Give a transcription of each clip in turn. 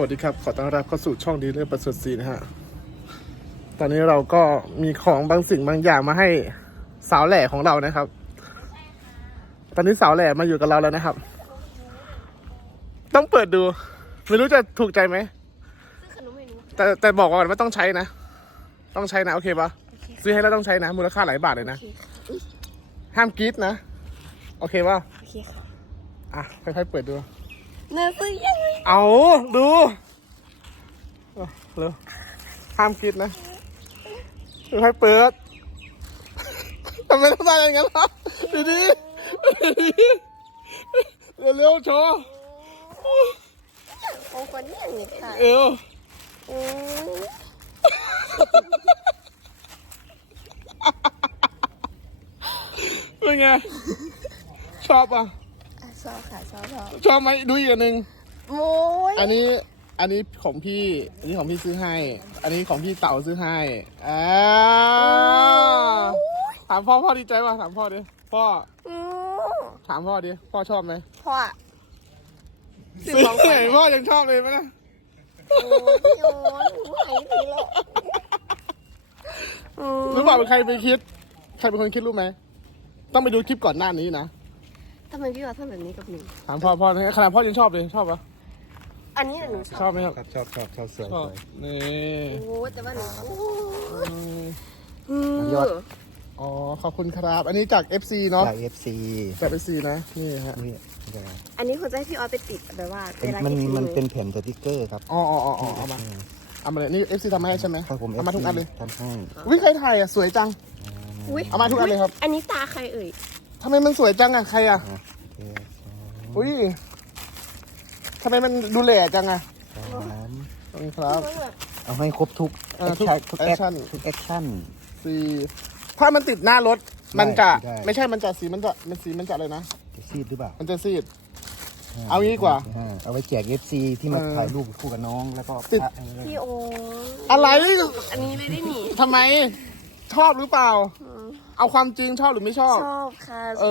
วัสดีครับ ขอต้อนรับเข้าสู่ช่องดีเลอร์ประเสริฐศรีนะฮะ ตอนนี้เราก็มีของบางสิ่งบางอย่างมาให้สาวแหล่ของเรานะครับ ตอนนี้สาวแหล่มาอยู่กับเราแล้วนะครับ ต้องเปิดดู ไม่รู้จะถูกใจไหมขนมไม่รู้แต่แต่บอกก่อนว่าต้องใช้นะ ต้องใช้นะโอเคปะโอเคซื้อให้แล้วต้องใช้นะ มูลค่าหลายบาทเลยนะโอเคค่ะอุ๊ยห้ามกรีดนะ โอเคปะโอเคค่ะ อะค่อยๆเปิดดู เนื้อซื้อยังไงเอาดูเอาเร็วห้ามคิดนะค่อยๆเปิดทำไมต้องทำอย่างนั้นล่ะดีดีเร็วเร็วๆโชว์ของคนนี้อย่างนี้ค่ะเอวอืมเป็นไง ชอบอะอะ ชอบค่ะชอบชอบชอบไหมดูอีกอันหนึ่งโอ้ยอันนี้อันนี้ของพี่ อันนี้ของพี่ซื้อให้ อันนี้ของพี่เต๋าซื้อให้อ่าถามพ่อพ่อดีใจป่ะถามพ่อดิพ่ออืมถามพ่อดิพ่อชอบไหมพ่ออะซื้อให้พ่อยังชอบเลยไหมนะโอ้ยพี่โอ้ยหนูหายทีแล้วอืมรู้เปล่าเป็นใครไปคิด ใครเป็นคนคิดรู้ไหมต้องไปดูคลิปก่อนหน้านี้นะ ทำไมพี่วาทำแบบนี้กับหนูถามพ่อพ่อขนาดพ่อยังชอบเลยชอบปะอันนี้หนูชชออบบไหมครับครับชอบชอบชอบสวยชอบสวย นี่โอ้ยแต่ว่าหนูโอ้ยอืมอืมยอด อ๋อขอบคุณครับ อันนี้จาก FC เนาะจากเอฟซีจาก FC นะนี่ฮะนี่เดี๋ยวอันนี้คุณจะให้พี่ออสไปติดแบบว่าเป็นเวลามันคิดถึงหมันเป็นแผ่นสติกเกอร์ครับอ๋ออ๋ออ๋ออ๋อเอามาเอามาเลยนี่ FC ทำมาให้ใช่ไหมครับผม เอามาทุกอันเลยทำให้ วิใครถ่ายอะสวยจัง อุ๊ยเอามาทุกอันเลยครับ อันนี้ตาใครเอ่ยทำไมมันสวยจังอะใครอะอะโอเคอุ้ยทำไมมันดูแหล่จังอะสามขอบคุณครับ เอาให้ครบทุกอ่าทุกทุกแอค action ทุกแอคชั่น สี่ถ้ามันติดหน้ารถ มันจะได้ ไม่ใช่มันจะสีมันจะมันสีมันจะอะไรนะ จะซีดหรือเปล่ามันจะซีดเอางี้ดีกว่าอ่เอาไว้แจกเอฟซีที่มาเออถ่ายรูปคู่กับน้องแล้วก็ติด พระเออพี่โออะไรอันนี้เลยได้หนิทำไม ชอบหรือเปล่า เอาความจริงชอบหรือไม่ชอบ ชอบค่ะเอ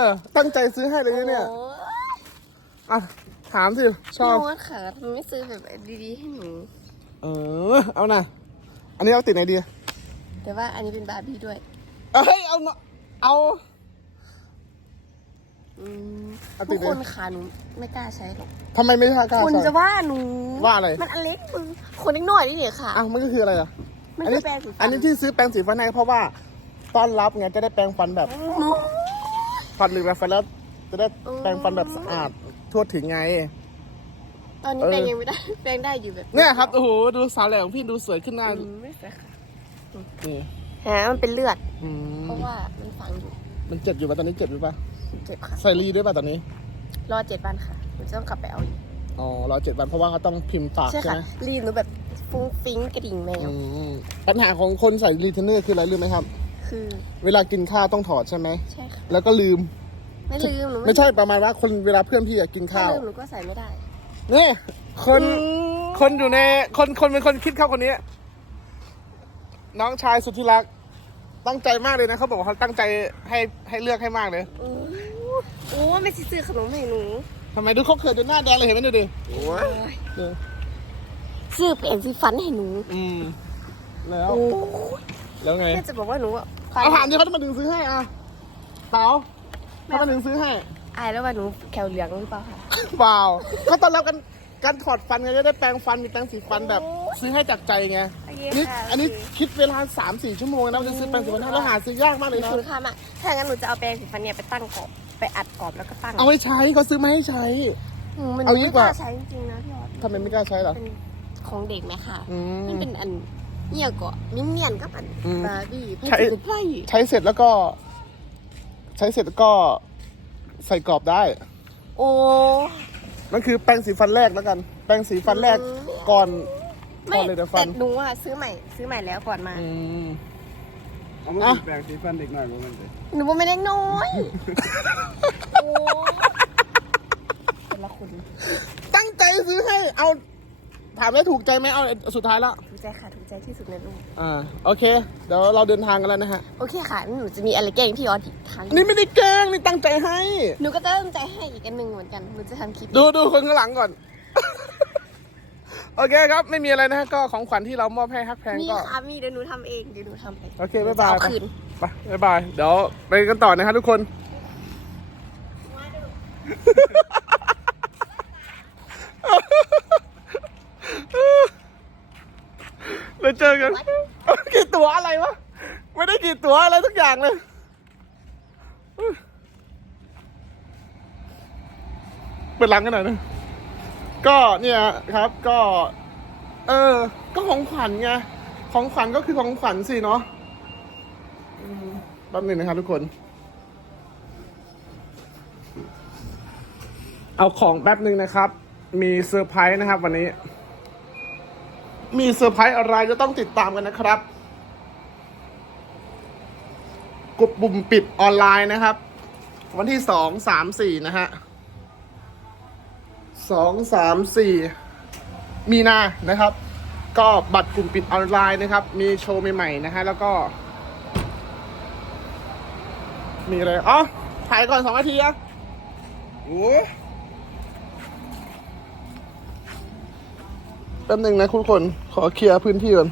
อ ตั้งใจซื้อให้เลยนะเนี่ยโอ้ยอะถามสิชพี่อบโอ๊ตค่ะทำไมไม่ซื้อแบบดีๆให้หนูเออ เอานะอันนี้เอาติดไหนดีแต่ว่าอันนี้เป็นบาร์บี้ด้วย เอ้ยเอาเนอะเอา อืมเอาติทุดกเลย คนค่ะหนูไม่กล้าใช้หรอกทำไมไม่กล้าคนใส่จะว่าหนูว่าอะไร มันอันเล็กมือคนเล็กหน่อยนี่เหรอค่ะ อ้าวมันก็คืออะไรอะมันอันคืนี้อแปรงสีฟัน อันนี้ที่ซื้อแปรงสีฟันให้เพราะว่า ต้อนรับไงจะได้แปรงฟันแบบหนูฟันหรือแปรงฟันแล้วจะได้แปรงฟันแบบสะอาดทั่วถึงไง ตอนนี้เออแปรงยังไม่ได้ แปรงได้อยู่แบบเนี่ยครับโอ้โหดูสาวแหล่ของพี่ดูสวยขึ้นหน้าอืมไม่ใช่ค่ะนี่ฮะมันเป็นเลือดอืเพมราะว่ามันฝังอยู่ มันเจ็บอยู่ป่ะตอนนี้เจ็บอยู่ป่ะเจ็บค่ะใส่รีด้วยป่ะตอนนี้ รอเจ็ดวันค่ะหนูจะต้องกลับไปเอาอีกอ๋อรอเจ็ดวันเพราะว่าเขาต้องพิมพ์ปากใช่ใช่ค่ะไหมรีดหนูแบบฟุ้งฟิ้งกระดิ่งแมวอืมปัญหาของคนใส่รีเทนเนอร์คืออะไรรู้ไหมครับ คือ เวลากินข้าวต้องถอดใช่ไหม ใช่ค่ะ แล้วก็ลืม ไม่ลืมหนูไม่ใช่ประมาณว่าคนเวลาเพื่อนพี่อยากกินถ้าข้าวลืมหนูก็ใส่ไม่ได้ นี่คนคนอยู่ในคนคนเป็นคนคิดเข้าคนนี้ น้องชายสุดที่รัก ตั้งใจมากเลยนะเขาบอกว่าเขาตั้งใจให้ให้เลือกให้มากเลยโอ้โอ้ไม่สิซื้อขนมให้หนูทำไมดูเขาเขินจนหน้าแดงเลยเห็นไหมดูดิโอ้ยเออซื้อเป็นสีฟันให้หนูอืม แล้ว โอ้ย แล้วไง แม่จะบอกว่าหนูอะเอาถามดิเขาทำไมถึงซื้อให้อะเต๋าเขาทำไมถึงซื้อให้อายแล้วว่าหนูแขวเหลืองหรือเปล่าคะเปล่าก็ตอนรับกันการถอดฟันไงจะได้แปรงฟันมีแปรงสีฟันแบบโอ้ซื้อให้จากใจไง โอเคนี่ค่ะอันนี้โเคคิดเวลาสามสี่ชั่วโมงนะมันจะซื้อแปรงสีฟันให้แล้วหาซื้อยากมากเลยมีนะ คุณค่ามากถ้างั้นหนูจะเอาแปรงสีฟันเนี่ยไปตั้งกรอบไปอัดกรอบแล้วก็ตั้งเอาไว้ใช้เขาซื้อมาให้ใช้ อืมมันเอางี้ไม่ดีกกว่า ล้าใช้จริงๆนะพี่ออสทำไมไม่กล้าใช้ล่ะ เป็นของเด็กไหมค่ะอืม มันเป็นอัน เนี่ยก็นิ่มเนียนๆกับอันอืม บาร์บี้ใช้เพื่อนสุดไพ่ใช้เสร็จแล้วก็ ใช้เสร็จแล้วก็ใส่กรอบได้ โอ้มันคือแปรงสีฟันแรกแล้วกัน แปรงสีฟันแรกอืมก่อนไม่ก่อนเลยเดี๋ยวฟัแต่นหนูอะซื้อใหม่ซื้อใหม่แล้วก่อนมาอืม เอามาอะ แปลงสีฟันเด็กหน่อยมันเลยหนูว่าไม่ได้น้อยโอ้เป็นละคุณตั้งใจซื้อให้เอา ถามได้ถูกใจไหมเอาสุดท้ายแล้วถูกใจค่ะถูกใจที่สุดในโลกอ่าโอเค เดี๋ยวเราเดินทางกันแล้วนะฮะโอเคค่ะหนูจะมีอะไรแกล้งพี่ออสอีกครั้งอันนี้ไม่ได้แกล้งนี่ตั้งใจให้หนูก็จะตั้งใจให้อีกอันหนึ่งเหมือนกันหนูจะทำคลิปดูดูคนข้างหลังก่อน โอเคครับไม่มีอะไรนะฮะก็ของขวัญที่เรามอบให้ฮักแพงมีก็ค่ะมีเดี๋ยวหนูทำเองเดี๋ยวหนูทำเองโอเคบ๊ายบายเอาไปคืนไปบ๊ายบายเดี๋ยวไปกันต่อนะครับทุกคน เราเจอกันกี่ตัวอะไรวะ ไม่ได้กี่ตัวอะไรทุกอย่างเลยเปิดหลังกันหน่อยนะก็เนี่ยครับก็ เออ ก็ของขวัญไงของขวัญก็คือของขวัญสิเนาะอืมแป๊บหนึงนะครับทุกคน เอาของแป๊บหนึ่งนะครับ มีเซอร์ไพรส์นะครับวันนี้ มีเซอร์ไพรส์อะไรจะต้องติดตามกันนะครับกดปุ่มปิดออนไลน์นะครับ วันที่สองสามสี่นะฮะสองสามสี่มีนานะครับ ก็บัตรกลุ่มปิดออนไลน์นะครับ มีโชว์ใหม่ๆนะฮะแล้วก็ มีอะไรอ๋อถ่ายก่อนสองนาทีอะโอ้แป๊บหนึ่งนะคุณคน ขอเคลียร์พื้นที่ก่อน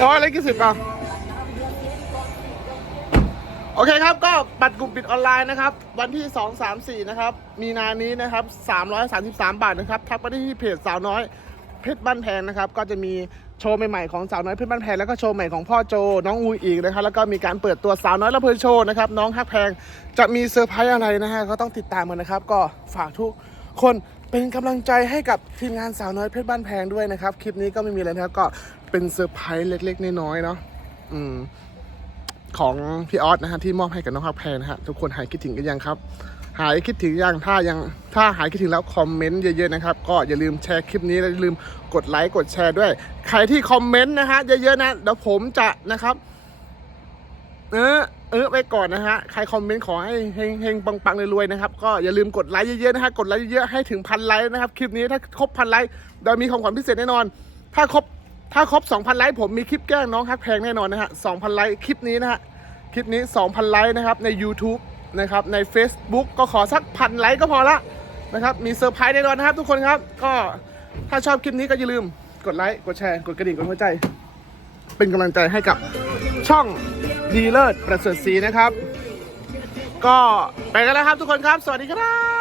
โอ้ยอะไรกี่สิบอะโอเคครับก็บัตรกลุ่มปิดออนไลน์นะครับ วันที่ 2 3 4 นะครับ มีนานี้นะครับ 333 บาทนะครับ ทักไปที่เพจสาวน้อยเพชรบ้านแพงนะครับ ก็จะมีโชว์ใหม่ๆของสาวน้อยเพชรบ้านแพงแล้วก็โชว์ใหม่ของพ่อโจ น้องอูอีกนะครับ แล้วก็มีการเปิดตัวสาวน้อยละเพลินโชว์นะครับ น้องฮักแพงจะมีเซอร์ไพรส์อะไรนะฮะก็ต้องติดตามกันนะครับ ก็ฝากทุกคนเป็นกำลังใจให้กับทีมงานสาวน้อยเพชรบ้านแพงด้วยนะครับ คลิปนี้ก็ไม่มีอะไรนะครับ ก็เป็นเซอร์ไพรส์เล็ก ๆ น้อยๆเนาะอืมของพี่ออสนะฮะที่มอบให้กับน้องฮักแพงนะฮะทุกคนหายคิดถึงกันยังครับ หายคิดถึงยังถ้ายังถ้าหายคิดถึงแล้วคอมเมนต์เยอะๆนะครับ ก็อย่าลืมแชร์คลิปนี้และอย่าลืมกดไลค์กดแชร์ด้วย ใครที่คอมเมนต์นะฮะเยอะๆนะเดี๋ยวผมจะนะครับ เออเออไปก่อนนะฮะใครคอมเมนต์ขอให้เฮงเฮงปังปังๆรวยๆนะครับก็อย่าลืมกดไลค์เยอะๆนะฮะกดไลค์เยอะๆให้ถึงพันไลค์นะครับคลิปนี้ถ้าครบพันไลค์เดี๋ยวมีของขวัญพิเศษแน่นอน ถ้าครบถ้าครบ 2,000 ไลค์ผมมีคลิปแกล้งน้องฮักแพงแน่นอนนะฮะ2,000 ไลค์คลิปนี้นะฮะคลิปนี้ 2,000 ไลค์นะครับใน YouTube นะครับใน Facebook ก็ขอสักพันไลค์ก็พอละนะครับมีเซอร์ไพรส์แน่นอนนะครับทุกคนครับก็ถ้าชอบคลิปนี้ก็อย่าลืมกดไลค์กดแชร์กดกระดิ่งกดหัวใจ เป็นกำลังใจให้กับช่องดีเลิศประเสริฐศรีนะครับ ก็ไปกันแล้วครับทุกคนครับ สวัสดีครับ